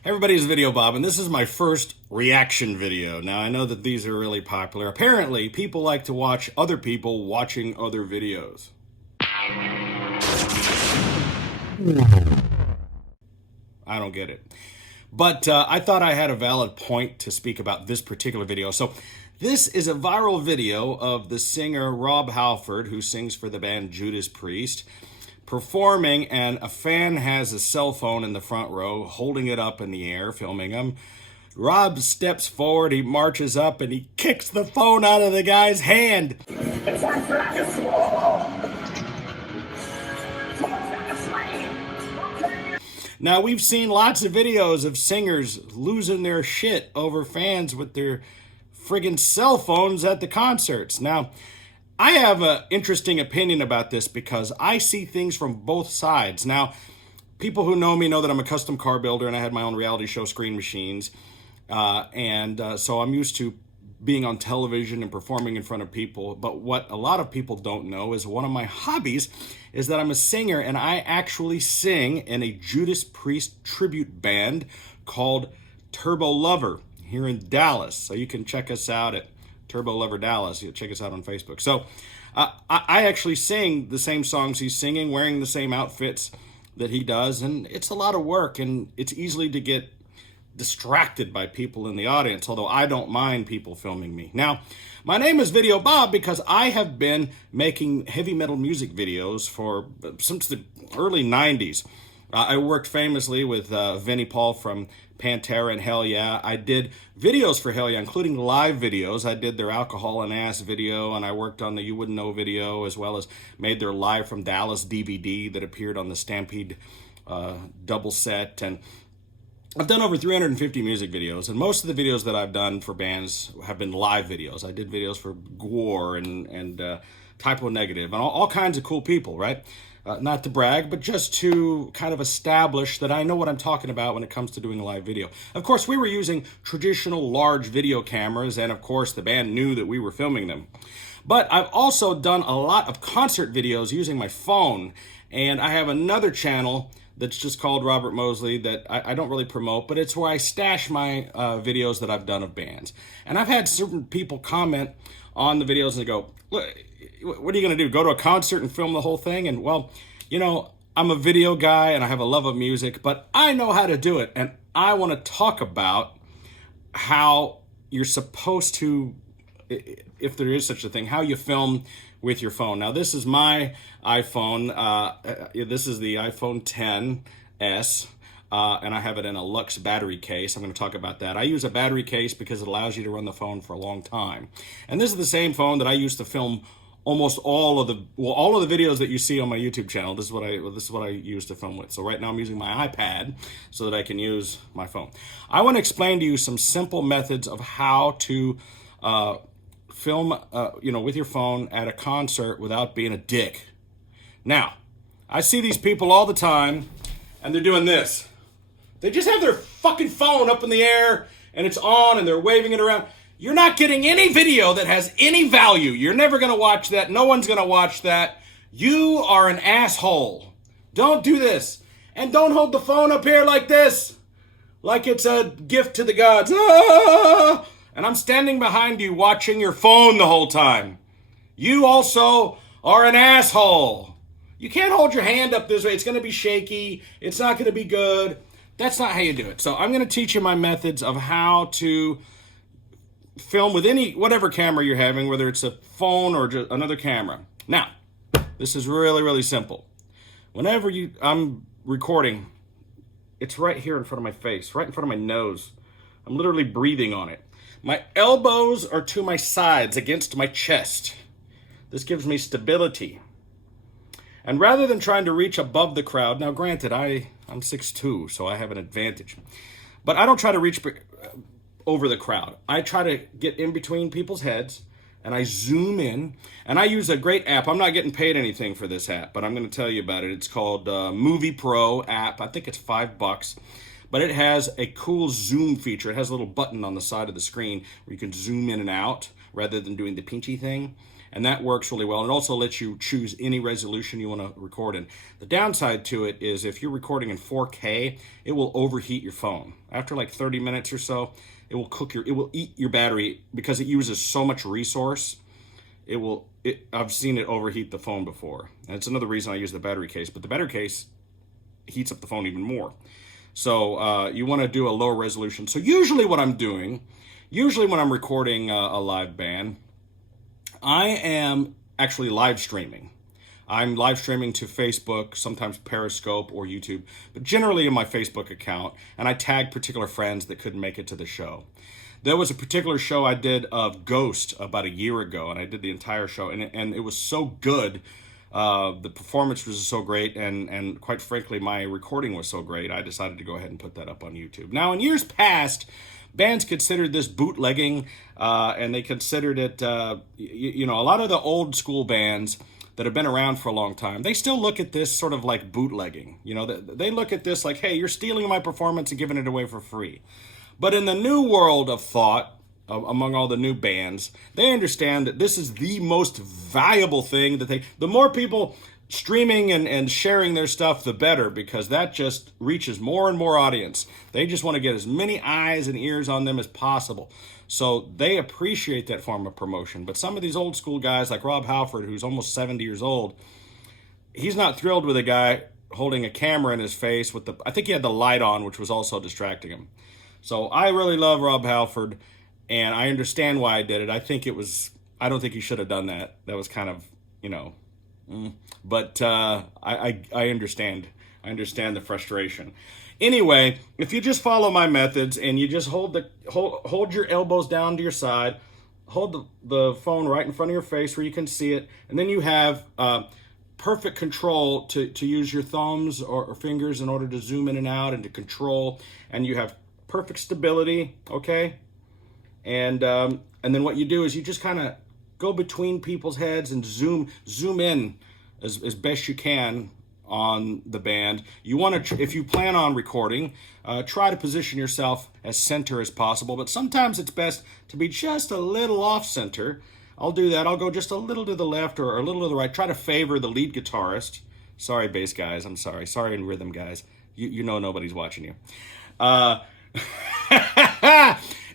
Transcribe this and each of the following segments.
Hey everybody, it's Videobob, and this is my first reaction video. Now, I know that these are really popular. Apparently, people like to watch other people watching other videos. I don't get it. But I thought I had a valid point to speak about this particular video. So, this is a viral video of the singer Rob Halford, who sings for the band Judas Priest, performing, and a fan has a cell phone in the front row, holding it up in the air, filming him. Rob steps forward, he marches up, and he kicks the phone out of the guy's hand. Now, we've seen lots of videos of singers losing their shit over fans with their friggin' cell phones at the concerts. Now, I have an interesting opinion about this because I see things from both sides. Now, people who know me know that I'm a custom car builder and I had my own reality show, Screen Machines. So I'm used to being on television and performing in front of people. But what a lot of people don't know is one of my hobbies is that I'm a singer, and I actually sing in a Judas Priest tribute band called Turbo Lover here in Dallas. So you can check us out at Turbo Lover Dallas. You check us out on Facebook. So I actually sing the same songs he's singing, wearing the same outfits that he does, and it's a lot of work, and it's easily to get distracted by people in the audience, although I don't mind people filming me. Now, my name is Videobob because I have been making heavy metal music videos since the early 90s. I worked famously with Vinnie Paul from Pantera and Hell Yeah. I did videos for Hell Yeah, including live videos. I did their Alcohol and Ass video, and I worked on the You Wouldn't Know video, as well as made their Live from Dallas DVD that appeared on the Stampede double set. And I've done over 350 music videos, and most of the videos that I've done for bands have been live videos. I did videos for Gore and Typo Negative and all kinds of cool people, right? Not to brag, but just to kind of establish that I know what I'm talking about when it comes to doing a live video. Of course, we were using traditional large video cameras, and of course, the band knew that we were filming them. But I've also done a lot of concert videos using my phone, and I have another channel that's just called Robert Mosley that I don't really promote, but it's where I stash my videos that I've done of bands. And I've had certain people comment on the videos and they go, "Look, what are you going to do, go to a concert and film the whole thing?" And well, you know, I'm a video guy and I have a love of music, but I know how to do it. And I want to talk about how you're supposed to, if there is such a thing, how you film with your phone. Now, this is my iPhone. This is the iPhone XS, and I have it in a Lux battery case. I'm going to talk about that. I use a battery case because it allows you to run the phone for a long time. And this is the same phone that I used to film almost all of the videos that you see on my YouTube channel. This is what I use to film with. So right now I'm using my iPad so that I can use my phone. I want to explain to you some simple methods of how to film, with your phone at a concert without being a dick. Now, I see these people all the time, and they're doing this. They just have their fucking phone up in the air, and it's on, and they're waving it around. You're not getting any video that has any value. You're never going to watch that. No one's going to watch that. You are an asshole. Don't do this. And don't hold the phone up here like this, like it's a gift to the gods. Ah! And I'm standing behind you watching your phone the whole time. You also are an asshole. You can't hold your hand up this way. It's going to be shaky. It's not going to be good. That's not how you do it. So I'm going to teach you my methods of how to film with whatever camera you're having, whether it's a phone or just another camera. Now, this is really, really simple. Whenever I'm recording, it's right here in front of my face, right in front of my nose. I'm literally breathing on it. My elbows are to my sides against my chest. This gives me stability. And rather than trying to reach above the crowd, now granted, I'm 6'2", so I have an advantage. But I don't try to reach over the crowd. I try to get in between people's heads, and I zoom in. And I use a great app. I'm not getting paid anything for this app, but I'm going to tell you about it. It's called Movie Pro app. I think it's $5. But it has a cool zoom feature. It has a little button on the side of the screen where you can zoom in and out rather than doing the pinchy thing. and that works really well. It also lets you choose any resolution you want to record in. The downside to it is if you're recording in 4K, it will overheat your phone. After like 30 minutes or so, it will eat your battery because it uses so much resource. I've seen it overheat the phone before. And it's another reason I use the battery case, but the battery case heats up the phone even more. So you want to do a lower resolution. So usually when I'm recording a live band, I am actually live streaming. I'm live streaming to Facebook, sometimes Periscope or YouTube, but generally in my Facebook account, and I tag particular friends that couldn't make it to the show. There was a particular show I did of Ghost about a year ago, and I did the entire show, and it was so good. The performance was so great, and quite frankly, my recording was so great, I decided to go ahead and put that up on YouTube. Now, in years past, bands considered this bootlegging, and they considered it, a lot of the old school bands that have been around for a long time, they still look at this sort of like bootlegging. They look at this like, hey, you're stealing my performance and giving it away for free. But in the new world of thought, among all the new bands, they understand that this is the most valuable thing the more people streaming and sharing their stuff, the better, because that just reaches more and more audience. They just want to get as many eyes and ears on them as possible. So they appreciate that form of promotion. But some of these old school guys like Rob Halford, who's almost 70 years old, he's not thrilled with a guy holding a camera in his face I think he had the light on, which was also distracting him. So I really love Rob Halford, and I understand why I did it. I don't think he should have done that. That was kind of, but I understand. I understand the frustration. Anyway, if you just follow my methods and you just hold your elbows down to your side, hold the phone right in front of your face where you can see it, and then you have perfect control to use your thumbs or fingers in order to zoom in and out and to control, and you have perfect stability, okay? And then what you do is you just kind of go between people's heads and zoom in as best you can on the band. You want to, if you plan on recording, try to position yourself as center as possible, but sometimes it's best to be just a little off center. I'll do that. I'll go just a little to the left or a little to the right. Try to favor the lead guitarist. Sorry, bass guys. I'm sorry. Sorry, and rhythm guys. You know nobody's watching you.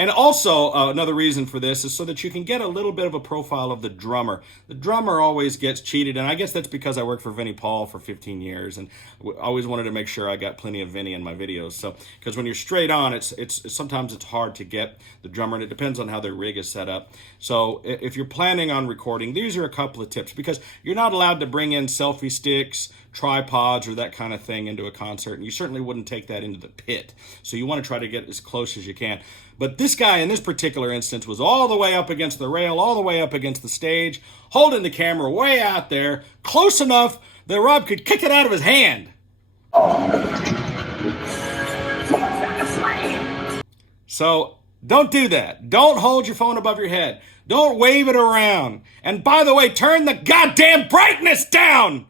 And also, another reason for this is so that you can get a little bit of a profile of the drummer. The drummer always gets cheated, and I guess that's because I worked for Vinnie Paul for 15 years, and always wanted to make sure I got plenty of Vinnie in my videos. So, because when you're straight on, it's sometimes it's hard to get the drummer, and it depends on how their rig is set up. So, if you're planning on recording, these are a couple of tips, because you're not allowed to bring in selfie sticks, tripods, or that kind of thing into a concert, and you certainly wouldn't take that into the pit. So you want to try to get as close as you can. But this guy in this particular instance was all the way up against the rail, all the way up against the stage, holding the camera way out there, close enough that Rob could kick it out of his hand. So don't do that. Don't hold your phone above your head. Don't wave it around. And by the way, turn the goddamn brightness down.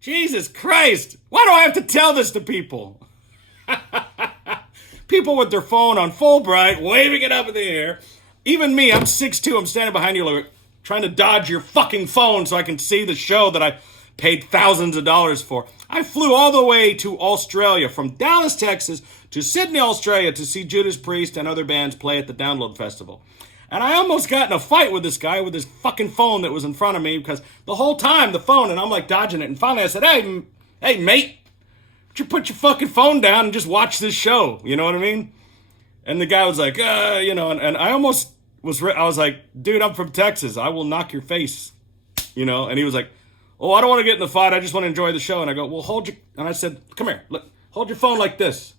Jesus Christ. Why do I have to tell this to people? People with their phone on full bright, waving it up in the air. Even me, I'm 6'2", I'm standing behind you like, trying to dodge your fucking phone so I can see the show that I paid thousands of dollars for. I flew all the way to Australia, from Dallas, Texas, to Sydney, Australia, to see Judas Priest and other bands play at the Download Festival. And I almost got in a fight with this guy with his fucking phone that was in front of me, because the whole time the phone, and I'm like dodging it. And finally I said, hey mate, you put your fucking phone down and just watch this show. You know what I mean? And the guy was like, and I almost I was like, dude, I'm from Texas. I will knock your face, And he was like, oh, I don't want to get in the fight. I just want to enjoy the show. And I go, well, and I said, come here, look, hold your phone like this.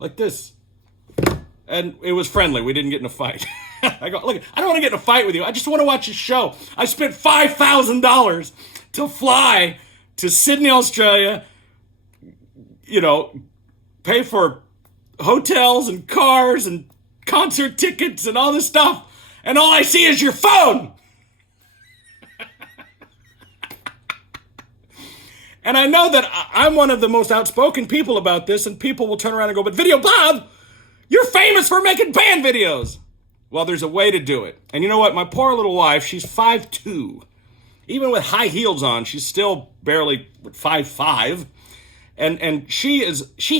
And it was friendly. We didn't get in a fight. I go, look, I don't want to get in a fight with you. I just want to watch a show. I spent $5,000 to fly to Sydney, Australia, pay for hotels and cars and concert tickets and all this stuff. And all I see is your phone. And I know that I'm one of the most outspoken people about this, and people will turn around and go, but Videobob, you're famous for making band videos. Well, there's a way to do it. And you know what? My poor little wife, she's 5'2". Even with high heels on, she's still barely 5'5". And she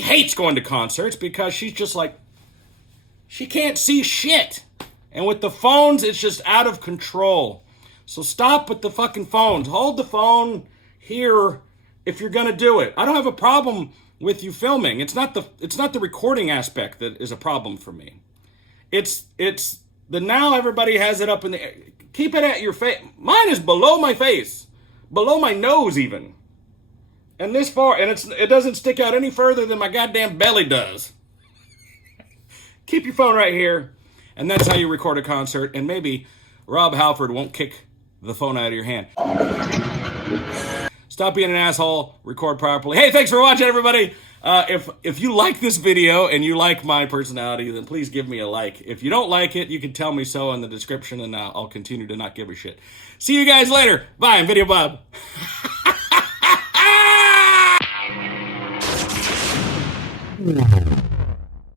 hates going to concerts because she's just like, she can't see shit. And with the phones, it's just out of control. So stop with the fucking phones. Hold the phone here if you're gonna do it. I don't have a problem with you filming. It's not the recording aspect that is a problem for me. It's the now everybody has it up in the air. Keep it at your face. Mine is below my face, below my nose even. And this far, and it doesn't stick out any further than my goddamn belly does. Keep your phone right here, and that's how you record a concert, and maybe Rob Halford won't kick the phone out of your hand. Stop being an asshole, record properly. Hey, thanks for watching, everybody. If you like this video and you like my personality, then please give me a like. If you don't like it, you can tell me so in the description, and I'll continue to not give a shit. See you guys later. Bye, I'm Videobob.